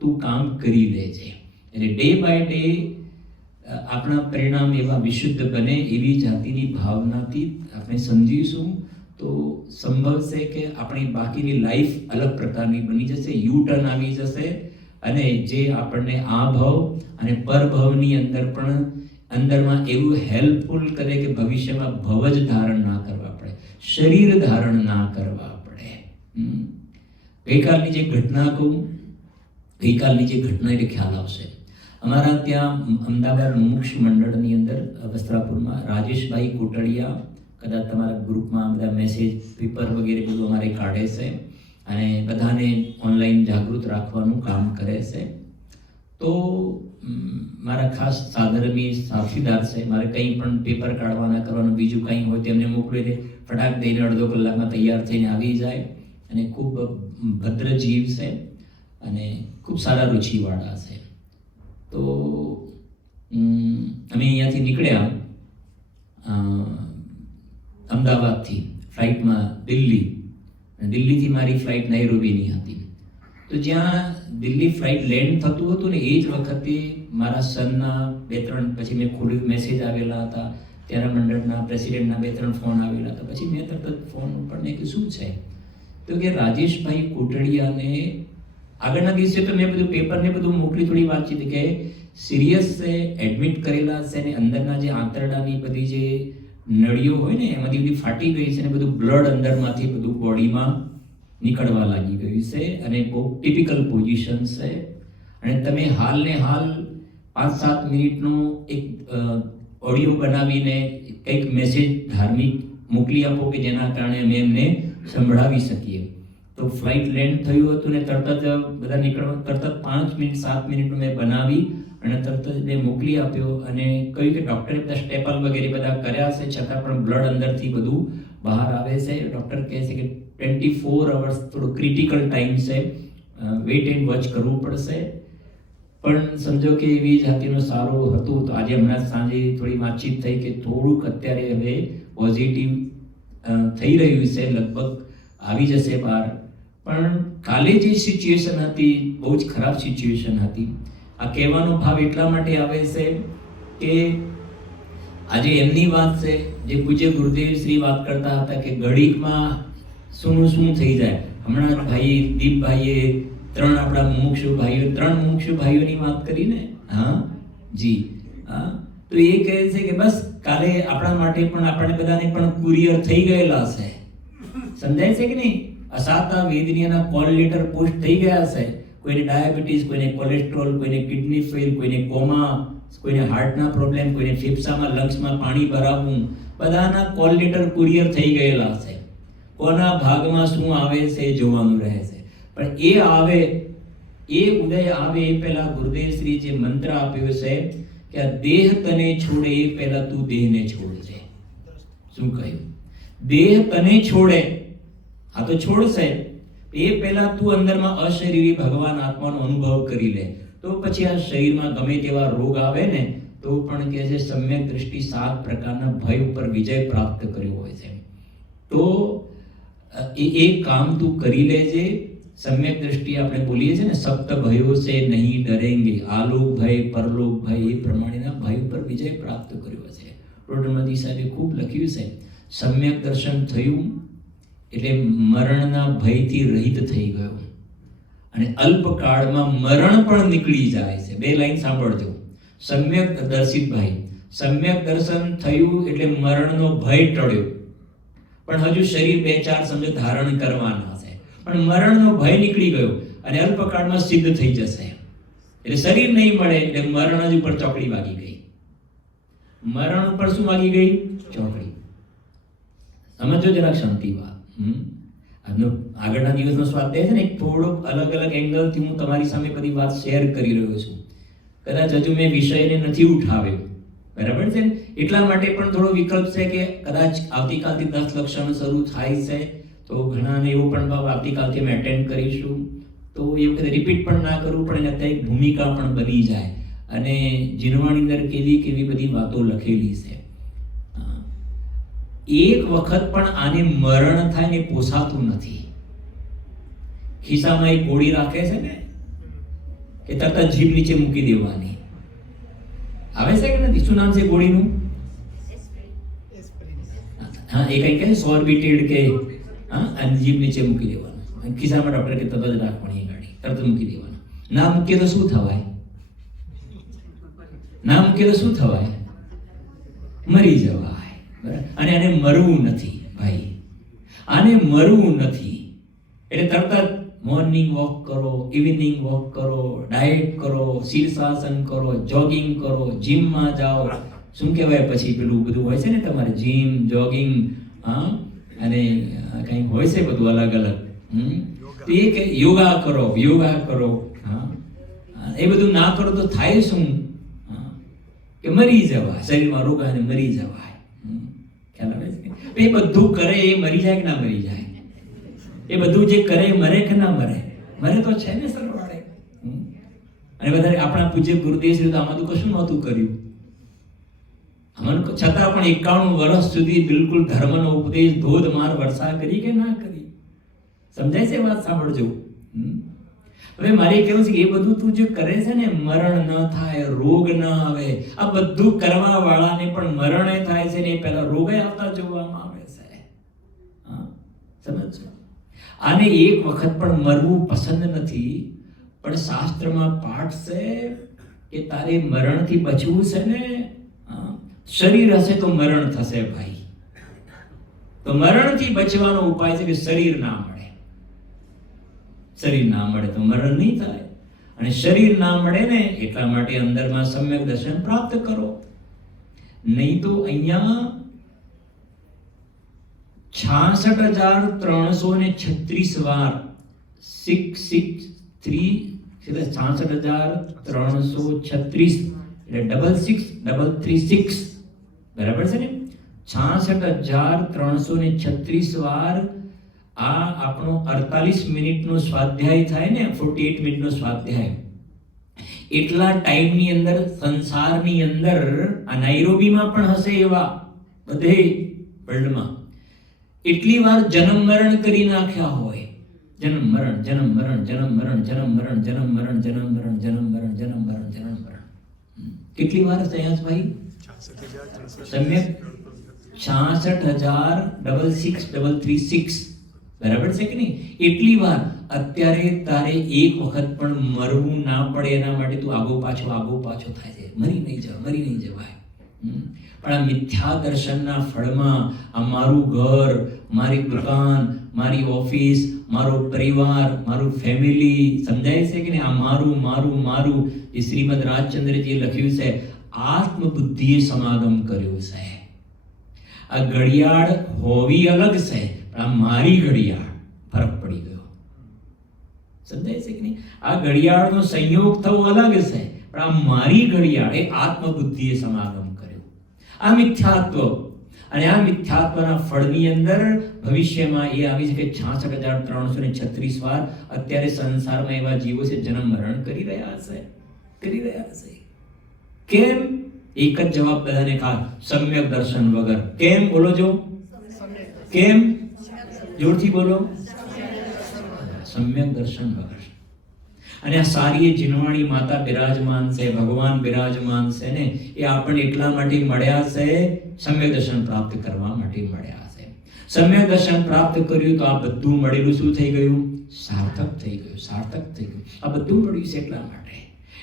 તું કામ કરી દેજે, એટલે ડે બાય ડે આપણા પરિણામ એવા વિશુદ્ધ બને એવી જાતિની ભાવનાથી આપણે સમજીશું તો સંભવ છે કે આપણી બાકીની લાઈફ અલગ પ્રકારની બની જશે, યુ ટર્ન આવી જશે, અને જે આપણને આ ભાવ અને પરભવની અંદર પણ અંદરમાં એવું હેલ્પફુલ કરે કે ભવિષ્યમાં ભવ જ ધારણ ના કરવા પડે, શરીર ધારણ ના કરવા પડે. ગઈકાલની જે ઘટના કહું, ગઈકાલની જે ઘટના એટલે ખ્યાલ આવશે. અમારા ત્યાં અમદાવાદ મુમુક્ષ મંડળની અંદર વસ્ત્રાપુરમાં રાજેશભાઈ કોટડિયા, કદાચ તમારા ગ્રુપમાં બધા મેસેજ પેપર વગેરે બધું અમારે કાઢે છે અને બધાને ઓનલાઈન જાગૃત રાખવાનું કામ કરે છે. તો મારા ખાસ સાધર્મી સાથીદાર છે, મારે કંઈ પણ પેપર કાઢવાના કરવાનું બીજું કંઈ હોય તેમને મોકલી દે, ફટાક દઈને અડધો કલાકમાં તૈયાર થઈને આવી જાય, અને ખૂબ ભદ્ર જીવ છે અને ખૂબ સારા રુચિવાળા છે. તો અમે અહીંયાથી નીકળ્યા અમદાવાદથી ફ્લાઇટમાં દિલ્હીથી મારી ફ્લાઇટ નૈરોબીની હતી. તો જ્યાં દિલ્હી ફ્લાઇટ લેન્ડ થતું હતું ને એ જ વખતે મારા સનના 2-3 પછી મેં ખોલ્યું, મેસેજ આવેલા હતા, ત્યાંના મંડળના પ્રેસિડેન્ટના 2-3 ફોન આવેલા હતા. પછી મેં તરત ફોન ઉપરને કે શું છે, તો કે રાજેશભાઈ કોટડિયાને આગળના દિવસે તો મેં બધું પેપરને બધું મોકલી, થોડી વાતચીત કે સિરિયસ છે, એડમિટ કરેલા છે, ને અંદરના જે આંતરડાની બધી જે નળીઓ હોય ને એમાંથી બધી ફાટી ગઈ છે, ને બધું બ્લડ અંદરમાંથી બધું બોડીમાં નીકળવા લાગી ગયું છે, અને બહુ ટિપિકલ પોઝિશન છે. અને તમે હાલને હાલ 5-7 મિનિટનો એક ઓડિયો બનાવીને કંઈક મેસેજ ધાર્મિક મોકલી આપો કે જેના કારણે અમે એમને સંભળાવી શકીએ. તો ફ્લાઇટ લેન્ડ થયું હતું ને તરત જ બધા નીકળવા, તરત 5 મિનિટ 7 મિનિટનું મેં બનાવી અને તરત જ મેં મોકલી આપ્યો અને કહ્યું કે ડૉક્ટરે બધા સ્ટેપલ વગેરે બધા કર્યા છે, છતાં પણ બ્લડ અંદરથી બધું બહાર આવે છે. ડૉક્ટર કહે છે કે 24 અવર્સ થોડો ક્રિટિકલ ટાઈમ છે, વેઇટ એન્ડ વોચ કરવું પડશે. પણ સમજો કે એવી જાતિનું સારું હતું. તો આજે હમણાં સાંજે થોડી વાતચીત થઈ કે થોડુંક અત્યારે હવે પોઝિટિવ થઈ રહ્યું છે, લગભગ આવી જશે બહાર. પણ કાલે જે સિચ્યુએશન હતી બહુ જ ખરાબ સિચ્યુએશન હતી. આ કહેવાનો ભાવ એટલા માટે આવે છે કે આજે એમની વાત છે જે પૂજ્ય ગુરુદેવ શ્રી વાત કરતા હતા કે ઘડીકમાં શું થઈ જાય. હમણાં ભાઈ દીપભાઈએ આપણા મુમુક્ષુ ભાઈઓ 3 મુમુક્ષુ ભાઈઓની વાત કરી ને. હા જી, હા. તો એ કહે છે કે બસ કાલે આપણા માટે પણ આપણે બધાને પણ કુરિયર થઈ ગયેલા છે. સમજાય છે કે નહીં? અસાતા વેદનીયના કોલ લેટર પોસ્ટ થઈ ગયા છે. કોઈને ડાયાબિટીસ, કોઈને કોલેસ્ટ્રોલ, કોઈને કિડની ફેલ, કોઈને કોમા, કોઈને હાર્ટના પ્રોબ્લેમ, કોઈને ફેફસામાં લંગ્સમાં પાણી ભરાવવું, બધાના કોલ લેટર કુરિયર થઈ ગયેલા છે. કોના ભાગમાં શું આવે છે એ જોવાનું રહે છે. પણ એ આવે, એ ઉદય આવે એ પહેલા ગુરુદેવ શ્રી જે મંત્ર આપ્યો છે કે આ દેહ તને છોડે એ પહેલા તું દેહને છોડજે. શું કહ્યું? દેહ તને છોડે, આ તો છોડશે, એ પહેલા તું અંદરમાં અશરીરી ભગવાન આત્માનો અનુભવ કરી લે. તો પછી આ શરીરમાં ગમે તેવા રોગ આવે ને તો પણ કે છે સમ્યક દ્રષ્ટિ 7 પ્રકારના ભય ઉપર વિજય પ્રાપ્ત કર્યો હોય છે. તો એ કામ તું કરી લેજે. સમ્યક દ્રષ્ટિ આપણે બોલીએ છીએ ને, સપ્ત ભયો સે નહીં ડરેંગે, આલોક ભય, પરલોક ભય, એ પ્રમાણેના ભય ઉપર વિજય પ્રાપ્ત કર્યો છે. રોડમતી સાહેબે ખૂબ લખ્યું છે, સમ્યક દર્શન થયું એટલે મરણના ભયથી રહિત થઈ ગયો અને અલ્પકાળમાં મરણ પણ નીકળી જાય છે. 2 લાઈન સાંભળજો. સમ્યક દર્શિત ભાઈ, સમ્યક દર્શન થયું એટલે મરણનો ભય ટળ્યો, પણ હજુ શરીર 2-4 સમજો ધારણ કરવાના છે, પણ મરણનો ભય નીકળી ગયો અને અલ્પકાળમાં સિદ્ધ થઈ જશે. એટલે શરીર નહીં મળે એટલે મરણ જ ઉપર ચોકડી વાગી ગઈ. મરણ ઉપર શું વાગી ગઈ? ચોકડી. સમજો જરા શાંતિ વાત. આજનો આગળના દિવસનો સ્વાધ્યાય છે ને, એક થોડોક અલગ એંગલથી હું તમારી સામે બધી વાત શેર કરી રહ્યો છું. કદાચ હજુ મેં વિષયને નથી ઉઠાવ્યો, બરાબર છે. એટલા માટે પણ થોડો વિકલ્પ છે કે કદાચ આવતીકાલથી 10 લક્ષણ શરૂ થાય છે, તો ઘણાને એવો પણ ભાવ આવતીકાલથી અમે એટેન્ડ કરીશું, તો એ વખતે રિપીટ પણ ના કરવું પડે. અત્યારે એક ભૂમિકા પણ બની જાય અને જીનવાણી અંદર કેવી બધી વાતો લખેલી છે. એક વખત પણ આને મરણ થાય ને પોસાતું નથી. ખિસ્સામાં એક ગોળી રાખે છે ને કે તરત જીભ નીચે મૂકી દેવાની. આવે છે કે નથી? શું નામ છે ગોળીનું? હા, એ કઈ કહે સોર્બિટેડ કે હા, અને જીભ નીચે મૂકી દેવાનું. ખિસ્સામાં ડોક્ટર કે તરત જ રાખવાની ગાડી, તરત મૂકી દેવાનું. ના મૂકીએ તો શું થવાય? ના મૂકીએ તો શું થવાય? મરી જવાય. અને આને મરવું નથી ભાઈ, આને મરવું નથી. એટલે તરત જ મોર્નિંગ વોક કરો, ઇવનિંગ વોક કરો, ડાયટ કરો, શીર્ષાસન કરો, જોગિંગ કરો, જીમમાં જાઓ. શું કહેવાય પછી પેલું બધું હોય છે ને તમારે, જીમ, જોગિંગ, હા, અને કંઈક હોય છે બધું અલગ. તો એ કે યોગા કરો. હા, એ બધું ના કરો તો થાય શું? કે મરી જવાય, શરીરમાં રોગ આવે મરી જવાય. એ બધું કરે એ મરી જાય કે ના મરી જાય? એ બધું જે કરે એ મરે કે ના મરે? મરે તો છે ને સરવાળે. અને વધારે આપણા પૂજ્ય ગુરુદેવ શ્રી આમાં તો કશું નહોતું કર્યું. છતાં પણ 51 વર્ષ સુધી બિલકુલ ધર્મનો ઉપદેશ ધોધમાર વર્ષા કરી કે ના કરી? સમજાય છે વાત? સાંભળજો. હવે મારે કેવું છે કે એ બધું તું જે કરે છે ને, મરણ ન થાય, રોગ ન આવે, આ બધું કરવા વાળાને પણ મરણે થાય છે ને એ પહેલા રોગે આવતા જોવામાં આવે છે. હા, સમજો. આને એક વખત પણ મરવું પસંદ નથી, પણ શાસ્ત્રમાં પાઠ છે કે તારે મરણથી બચવું છે ને. શરીર હશે તો મરણ થશે ભાઈ. તો મરણથી બચવાનો ઉપાય છે કે શરીર ના મળે. શરીર ના મળે તો મરણ નહીં થાય. અને શરીર ના મળે ને એટલા માટે અંદરમાં સમ્યક દર્શન પ્રાપ્ત કરો. નહીં તો અહીંયા 66,336 વાર 663 66,336 એટલે 66336 બરાબર છે ને? 66,336 વાર આ આપણો 48 મિનિટનો સ્વાધ્યાય થાય ને, 48 મિનિટનો સ્વાધ્યાય, એટલા ટાઈમની અંદર સંસારની અંદર આ નાઇરોબીમાં પણ હશે એવા બધે વર્લ્ડમાં એટલી વાર જન્મ મરણ કરી નાખ્યા હોય. જન્મ મરણ જન્મ મરણ જન્મ મરણ જન્મ મરણ જન્મ મરણ જન્મ મરણ જન્મ મરણ જન્મ મરણ જન્મ મરણ કેટલી વાર થયા ભાઈ? સમ્યક 66,666,336 બરાબર છે કે નહીં? એટલી વાર. અત્યારે તારે એક વખત પણ મરવું ના પડે એના માટે તું આગો પાછો થાય છે. મરી નહીં જવાય. પણ આ મિથ્યા દર્શનના ફળમાં આ મારું ઘર, મારી દુકાન, મારી ઓફિસ, મારો પરિવાર, મારું ફેમિલી, સમજાય છે કે નહીં? આ મારું જે શ્રીમદ રાજચંદ્રજીએ લખ્યું છે, આત્મબુદ્ધિએ સમાગમ કર્યો છે. આ ઘડિયાળ હોવી અલગ છે, પણ આ મારી ઘડિયાળ, ફરક પડી ગયો. સમજાય છે કે નહીં? આ ઘડિયાળનો સંયોગ થવો અલગ છે, પણ આ મારી ઘડિયાળ એ આત્મબુદ્ધિએ સમાગમ કર્યો. આ મિથ્યાત્વ, અને આ મિથ્યાત્વના ફળની અંદર ભવિષ્યમાં એ આવી છે કે 66,336 વાર અત્યારે સંસારમાં એવા જીવો છે જન્મ મરણ કરી રહ્યા છે. કેમ? એક જ જવાબ બધાને ખા, સમ્યક દર્શન વગર. કેમ? બોલો જો. કેમ? જોરથી બોલો. સમ્યક દર્શન વગર. અને આ સારી જીનવાણી માતા બિરાજમાન છે, ભગવાન બિરાજમાન છે ને, એ આપણને એટલા માટે મળ્યા છે, સમ્યક દર્શન પ્રાપ્ત કરવા માટે મળ્યા છે. સમ્યક દર્શન પ્રાપ્ત કર્યું તો આ બધું મળેલું શું થઈ ગયું? સાર્થક થઈ ગયું. આ બધું મળ્યું છે એટલા માટે.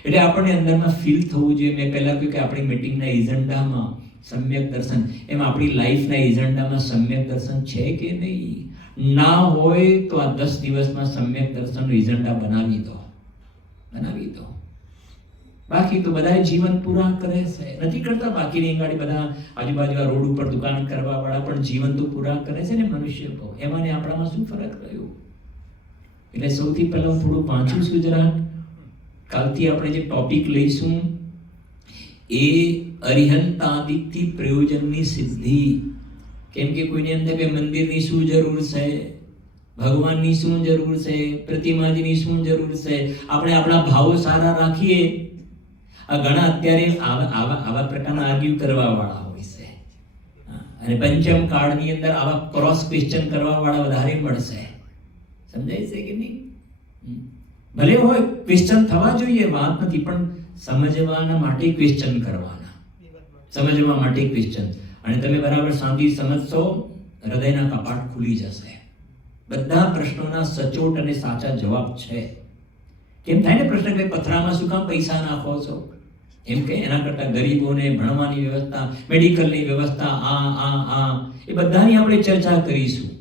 એટલે આપણને અંદરમાં ફીલ થવું જોઈએ. મેં પહેલા કહ્યું કે આપણી મીટિંગના એજન્ડામાં સમ્યક દર્શન, એમ આપણી લાઈફના એજન્ડામાં સમ્યક દર્શન છે કે નહીં? ના હોય તો આ 10 દિવસમાં સમ્યક દર્શનનો એજન્ડા બનાવી દો. બાકી તો બધા જીવન પૂરા કરે છે, નથી કરતા. બાકીની ગાડી બધા આજુબાજુ રોડ ઉપર દુકાન કરવા વાળા પણ જીવન તો પૂરા કરે છે ને મનુષ્ય. તો એમાં ને આપણામાં શું ફરક રહ્યો? એટલે સૌથી પહેલા હું થોડું વાંચું છું જરા. કાલથી આપણે જે ટોપિક લઈશું એ અરિહંતાદિથી પ્રયોજનની સિદ્ધિ. કેમ કે કોઈની અંદર કે મંદિરની શું જરૂર છે, ભગવાનની શું જરૂર છે, પ્રતિમાજીની શું જરૂર છે? આપણે આપણા ભાવો સારા રાખીએ. આ ઘણા અત્યારે આવા પ્રકારના આર્ગ્યુ કરવા વાળા હોય છે, અને પંચમ કાળની અંદર આવા ક્રોસ ક્વેશ્ચન કરવા વાળા વધારે મળશે. સમજાય છે કે નહીં? ભલે હોય ક્વેશ્ચન થવા જોઈએ, વાત નથી, પણ સમજવાના માટે ક્વેશ્ચન કરવાના, સમજવા માટે ક્વેશ્ચન. અને તમે બરાબર શાંતિ સમજશો, હૃદયના કપાટ ખુલી જશે. બધા પ્રશ્નોના સચોટ અને સાચા જવાબ છે. કેમ થાય ને પ્રશ્ન કે પથરામાં શું કામ પૈસા નાખો છો? એમ કે એના કરતાં ગરીબોને ભણવાની વ્યવસ્થા, મેડિકલની વ્યવસ્થા, આ એ બધાની આપણે ચર્ચા કરીશું.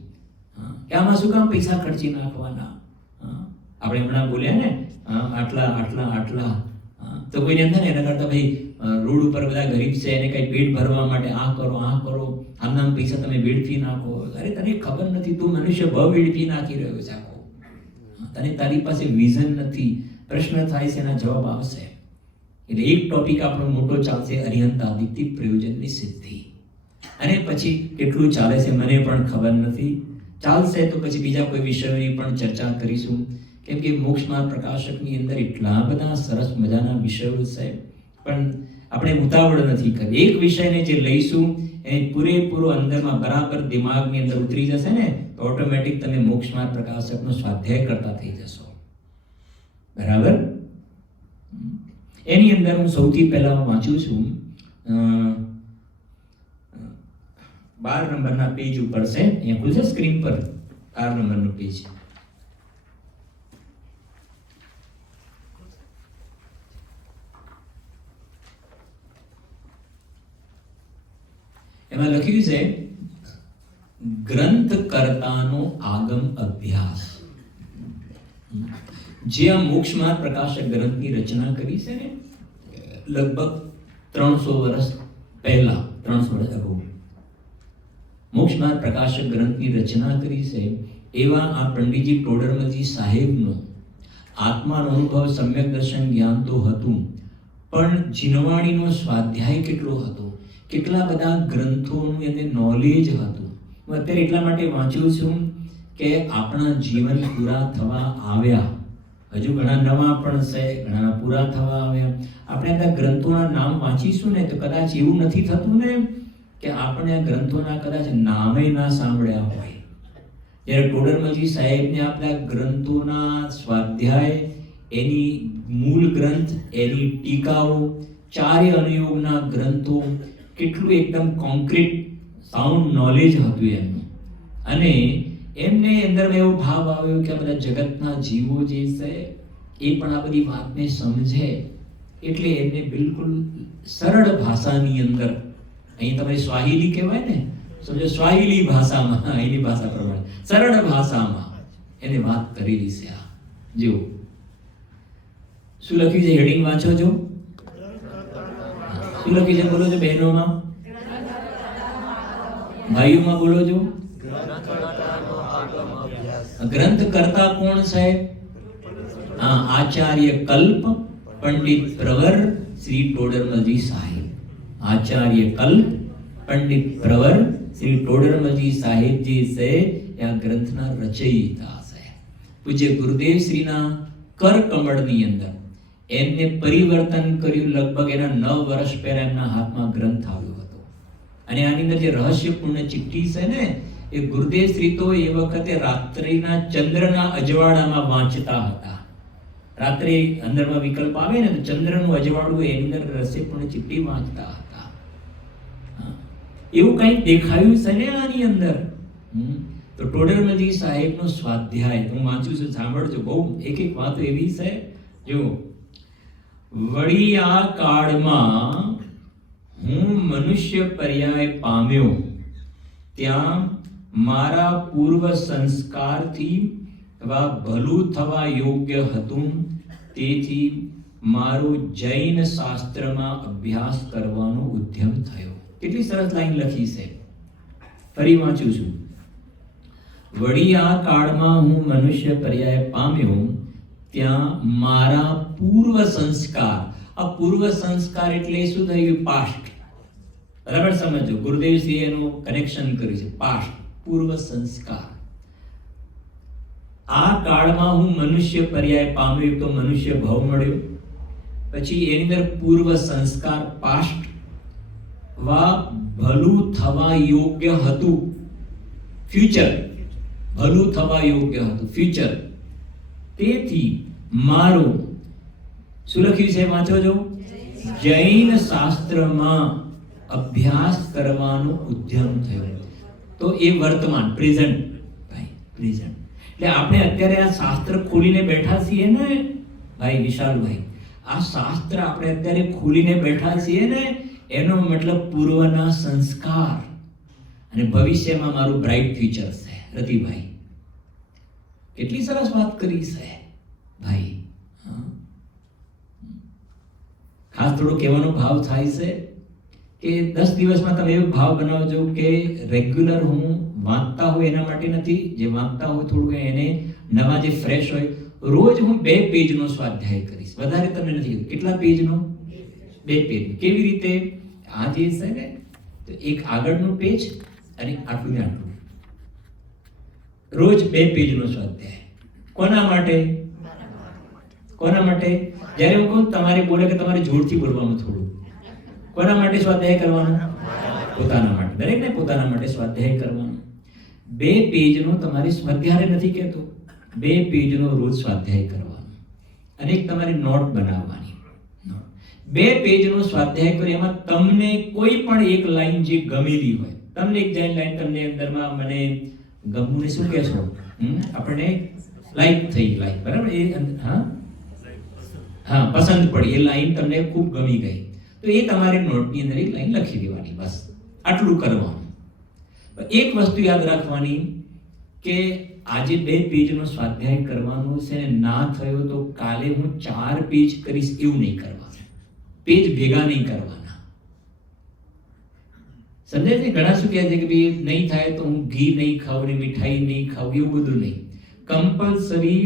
કે આમાં શું કામ પૈસા ખર્ચી નાખવાના? આપણે હમણાં બોલ્યા ને આટલા તો કોઈને એમ થાય ને એના કરતાં ભાઈ રોડ ઉપર બધા ગરીબ છે, એને કંઈ પેટ ભરવા માટે આ કરો, આમના પૈસા તમે વેડફી નાખો. અરે તને ખબર નથી, તું મનુષ્ય ભાવ વેડફી નાખી રહ્યો છે આખો. તને તારી પાસે વિઝન નથી. પ્રશ્ન થાય છે, એના જવાબ આવશે. એટલે એક ટોપિક આપણો મોટો ચાલશે, અરિહંતાદિથી પ્રયોજનની સિદ્ધિ. અને પછી કેટલું ચાલે છે મને પણ ખબર નથી. ચાલશે તો પછી બીજા કોઈ વિષયોની પણ ચર્ચા કરીશું. કેમ કે મોક્ષ માર્ગ પ્રકાશકની અંદર એટલા બધા સરસ મજાના વિષયો છે, પણ આપણે ઉતાવળ નથી કરી. એક વિષયને જે લઈશું એને પૂરેપૂરો અંદરમાં બરાબર દિમાગની અંદર ઉતરી જશે ને, તો ઓટોમેટિક તમે મોક્ષ માર્ગ પ્રકાશકનો સ્વાધ્યાય કરતા થઈ જશો. બરાબર? એની અંદર હું સૌથી પહેલા વાંચું છું 12 નંબરના પેજ ઉપર છે. અહીંયા ખુલશે સ્ક્રીન પર 12 નંબરનું પેજ. એમાં લખ્યું છે ગ્રંથ કર્તાનો આગમ અભ્યાસ. જે આ મોક્ષ માર્ગ પ્રકાશક ગ્રંથની રચના કરી છે ને, લગભગ 300 વર્ષ પહેલા, 300 વર્ષ અગાઉ મોક્ષ માર્ગ પ્રકાશક ગ્રંથની રચના કરી છે. એવા આ પંડિતજી ટોડરમલજી સાહેબનો આત્માનો અનુભવ, સમ્યક દર્શન જ્ઞાન તો હતું, પણ જીનવાણીનો સ્વાધ્યાય કેટલો હતો, કેટલા બધા ગ્રંથોનું એને નોલેજ હતું. હું અત્યારે એટલા માટે વાંચ્યું છું કે આપણા જીવન પૂરા થવા આવ્યા હજુ ઘણા નવા પણ છે, ઘણા પૂરા થવા આવ્યા. આપણે આ ગ્રંથોના નામ વાંચીશું ને તો કદાચ એવું નથી થતું ને કે આપણે આ ગ્રંથોના કદાચ નામે ના સાંભળ્યા હોય. જ્યારે ટોડરમલજી સાહેબને આપણા ગ્રંથોના સ્વાધ્યાય, એની મૂળ ગ્રંથ, એની ટીકાઓ, ચારે અનુયોગના ગ્રંથો, કેટલું એકદમ કોન્ક્રીટ સાઉન્ડ નોલેજ હતું એમનું. અને એમને અંદર એવો ભાવ આવ્યો કે આ બધા જગતના જીવો જે છે એ પણ આ બધી વાતને સમજે, એટલે એમને બિલકુલ સરળ ભાષાની અંદર, અહીં તમારી સ્વાહિલી કહેવાય ને, સમજો સ્વાહિલી ભાષામાં, અહીંની ભાષા પ્રમાણે સરળ ભાષામાં એને વાત કરેલી છે. આ જો શું લખ્યું છે, હેડિંગ વાંચો છો. શું લખ્યું છે બોલો છો બહેનોમાં, ભાઈઓમાં બોલો છો. ગ્રંથ કરતા કોણ છે? હા, આચાર્ય કલ્પ પંડિત પ્રવર શ્રી ટોડરમલજી સાહેબ. આચાર્ય કલ્પ પંડિત પ્રવર શ્રી ટોડરમલજી સાહેબજી છે આ ગ્રંથના રચયિતા છે. પૂજ્ય ગુરુદેવ શ્રીના કરકમળની અંદર એમને પરિવર્તન કર્યું. લગભગ એના 9 વર્ષ પહેલા એમના હાથમાં ગ્રંથ આવ્યો હતો. અને આની અંદર જે રહસ્યપૂર્ણ ચિઠ્ઠી છે ને, એ ગુરુદેવ શ્રી તો એ વખતે રાત્રિના ચંદ્રના અજવાળામાં વાંચતા હતા. રાત્રે અંદરમાં વિકલ્પ આવે ને તો ચંદ્રનું અજવાળું, એની અંદર રહસ્યપૂર્ણ ચિઠ્ઠી વાંચતા હતા. એવું કંઈક દેખાયું છે ને આની અંદર. તો ટોડરમલજી સાહેબનો સ્વાધ્યાય હું વાંચું છું, સાંભળજો. બહુ એક એક વાતો એવી છે. જો વળી આ કાળમાં હું મનુષ્ય પર્યાય પામ્યો, ત્યાં મારા પૂર્વ સંસ્કારથી ભલું થવા યોગ્ય હતું, તેથી મારો જૈન શાસ્ત્રમાં અભ્યાસ કરવાનો ઉદ્યમ થયો. કેટલી સરસ લાઈન લખી છે, ફરી વાંચું છું. વળી આ કાળમાં હું મનુષ્ય પર્યાય પામ્યો, ત્યાં મારા પૂર્વ સંસ્કાર. આ પૂર્વ સંસ્કાર એટલે શું થયું? પાસ્ટ. બરાબર સમજો, ગુરુદેવશ્રીએ એનું કનેક્શન કર્યું છે. પાસ્ટ, પૂર્વ સંસ્કાર. આ કાળમાં હું મનુષ્ય પર્યાય પામ્યો, તો મનુષ્ય ભાવ મળ્યો. પછી એની અંદર પૂર્વ સંસ્કાર, પાસ્ટ વા ભલું થવા યોગ્ય હતું, ફ્યુચર. ભલું થવા યોગ્ય હતું, ફ્યુચર. તેથી મારું શું લખ્યું છે વાંચો છો? જૈન શાસ્ત્રમાં અભ્યાસ કરવાનો ઉદ્યમ થયો. તો એ વર્તમાન, પ્રેઝન્ટ ભાઈ, પ્રેઝન્ટ. એટલે આપણે અત્યારે આ શાસ્ત્ર ખોલીને બેઠા છીએ ને ભાઈ વિશાલભાઈ, આ શાસ્ત્ર આપણે અત્યારે ખોલીને બેઠા છીએ ને, એનો મતલબ પૂર્વના સંસ્કાર અને ભવિષ્યમાં મારું બ્રાઇટ ફ્યુચર છે. રતિભાઈ કેટલી સરસ વાત કરી છે ભાઈ. ખાસ થોડો કહેવાનો ભાવ થાય છે કે 10 દિવસમાં તમે એવો ભાવ બનાવજો કે રેગ્યુલર હું વાંચતા હોય એના માટે નથી, જે વાંચતા હોય થોડું એને નવા જે ફ્રેશ હોય, રોજ હું 2 પેજનો સ્વાધ્યાય કરીશ. વધારે તમને નથી. કેટલા પેજનો? 2 પેજ. કેવી રીતે? આ જે છે ને, તો એક આગળનું પેજ અને આટલું ને આટલું. રોજ 2 પેજનો સ્વાધ્યાય. કોના માટે? કોના માટે? જ્યારે હું કહું તમારે બોલે કે તમારે જોરથી બોલવાનું થોડું. કોના માટે સ્વાધ્યાય કરવાનો? પોતાના માટે. દરેકને પોતાના માટે સ્વાધ્યાય કરવાનો. 2 પેજનો તમારે સ્વાધ્યાય નથી કહેતો, 2 પેજનો રોજ સ્વાધ્યાય કરવાનો. અને એક તમારી નોટ બનાવવાની. 2 પેજનો સ્વાધ્યાય કરો. એમાં તમને કોઈ પણ એક લાઈન જે ગમેલી હોય, તમને એક જૈન લાઈન તમને અંદરમાં, મને ગમવું ને શું કહેશો, આપણને લાઈક થઈ, લાઈક, બરાબર, એ હા પસંદ પડી, એ લાઈન તમને ખૂબ ગમી ગઈ, તો એ તમારી નોટની અંદર એક લાઈન લખી દેવાની. બસ આટલું કરવાનું. એક વસ્તુ યાદ રાખવાની કે આજે 2 પેજનો સ્વાધ્યાય કરવાનો છે ને, ના થયો તો કાલે હું 4 પેજ કરીશ એવું નહીં કરવાનું. પેજ ભેગા નહીં કરવાના. સમજાય છે? ઘણા શું કહે છે કે ભાઈ નહીં થાય તો હું ઘી નહીં ખાઉં ને મીઠાઈ નહીં ખાઉં, એવું બધું નહીં. કમ્પલસરી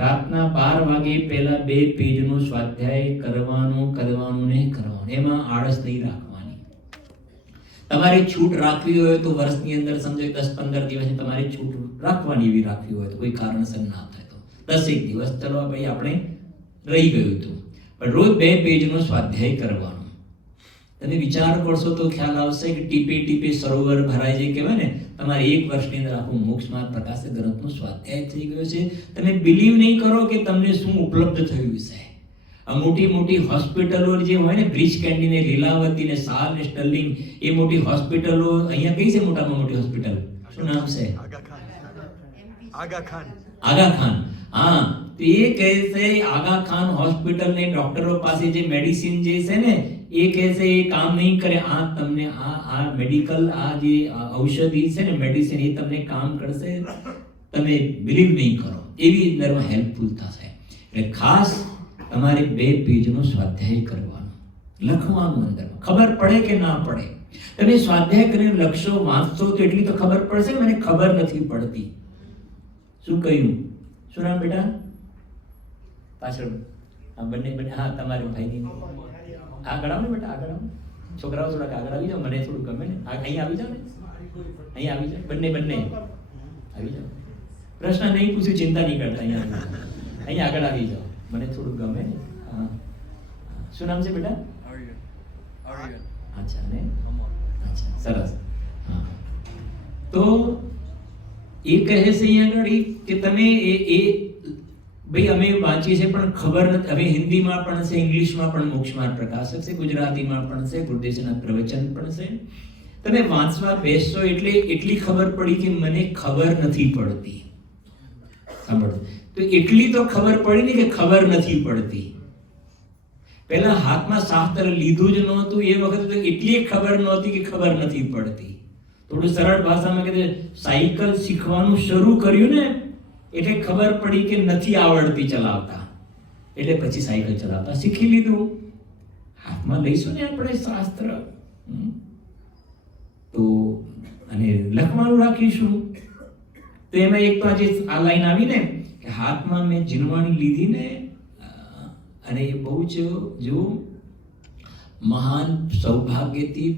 રાતના 12 વાગે પહેલા 2 પેજનો સ્વાધ્યાય કરવાનું ને કરવાનું. એમાં આળસ નહીં રાખવાની. તમારે છૂટ રાખવી હોય તો વર્ષની અંદર સમજો 10-15 દિવસની તમારે છૂટ રાખવાની, એવી રાખવી હોય તો કોઈ કારણસર ના થાય તો 10 દિવસ ચલો ભાઈ આપણે રહી ગયું હતું, પણ રોજ 2 પેજનો સ્વાધ્યાય કરવાનો. તમે વિચાર કરશો તો ખ્યાલ આવશે કે ટીપે ટીપે સરોવર ભરાય છે કહેવાય ને. તમારે 1 વર્ષની અંદર આખું મોક્ષ માર્ગ પ્રકાશિત ગ્રંથનો સ્વાધ્યાય થઈ ગયો છે. તમે બિલીવ નહીં કરો કે તમને શું ઉપલબ્ધ થયું છે. આ મોટી મોટી હોસ્પિટલો જે હોય ને, બ્રિજ કેન્ડી ને, લીલાવતી ને, સાલ ને, સ્ટર્લિંગ, એ મોટી હોસ્પિટલો અહીંયા કઈ છે મોટામાં મોટી હોસ્પિટલ? શું નામ છે? આગા ખાન. હા, તો એ કહે છે આગા ખાન હોસ્પિટલ ને ડોક્ટરો પાસે જે મેડિસિન જે છે ને, એ કહે છે એ કામ નહીં કરે. આ તમને આ મેડિકલ આ જે ઔષધિ છે ને, મેડિસિન, એ તમને કામ કરશે. તમે બિલીવ નહીં કરો એવી અંદરમાં હેલ્પફુલ થશે. એટલે ખાસ તમારે 2 પેજનો સ્વાધ્યાય કરવાનો, લખવાનું અંદરમાં. ખબર પડે કે ના પડે, તમે સ્વાધ્યાય કરીને લખશો, વાંચશો તો એટલી તો ખબર પડશે. મને ખબર નથી પડતી. શું કહ્યું? શું નામ બેટા? પાછળ બંને હા, તમારે ભાઈની આગળ આવો ને બેટા, આગળ આવો. છોકરાઓ થોડાક આગળ આવી જાઓ, મને થોડું ગમે ને. અહીંયા આવી જાઓ ને, અહીંયા આવી જાઓ. બંને આવી જાઓ. પ્રશ્ન નહીં પૂછ્યું, ચિંતા નહીં કરતા. અહીંયા આગળ આવી જાઓ, મને થોડું ગમે ને. હા, શું નામ છે બેટા? અચ્છા, ને અચ્છા, સરસ. હા, તો એ કહે છે અહીંયા આગળ કે તમે એ ભાઈ અમે વાંચીએ છીએ પણ ખબર નથી. હવે હિન્દીમાં પણ છે, ઇંગ્લિશમાં પણ મોક્ષ માર્ગ પ્રકાશક છે, ગુજરાતીમાં પણ છે, ગુરુદેવના પ્રવચન પણ છે. તમે વાંચવા બેસશો એટલે એટલી ખબર પડી કે મને ખબર નથી પડતી. સાંભળો, તો એટલી તો ખબર પડી ને કે ખબર નથી પડતી. પહેલા હાથમાં શાસ્ત્ર લીધું જ નહોતું એ વખતે તો એટલી ખબર નહોતી કે ખબર નથી પડતી. થોડું સરળ ભાષામાં કહીએ, સાયકલ શીખવાનું શરૂ કર્યું ને એટલે ખબર પડી કે નથી આવડતી ચલાવતા, એટલે પછી સાયકલ ચલાવતા શીખી લીધું. હાથમાં લઈશું ને આપણે શાસ્ત્ર, તો અને લખવાનું રાખીશું. તો એમાં એક તો આજે આ લાઈન આવી ને કે હાથમાં મેં જીનવાણી લીધી ને, અને એ બહુ જ જો મહાન સૌભાગ્યથી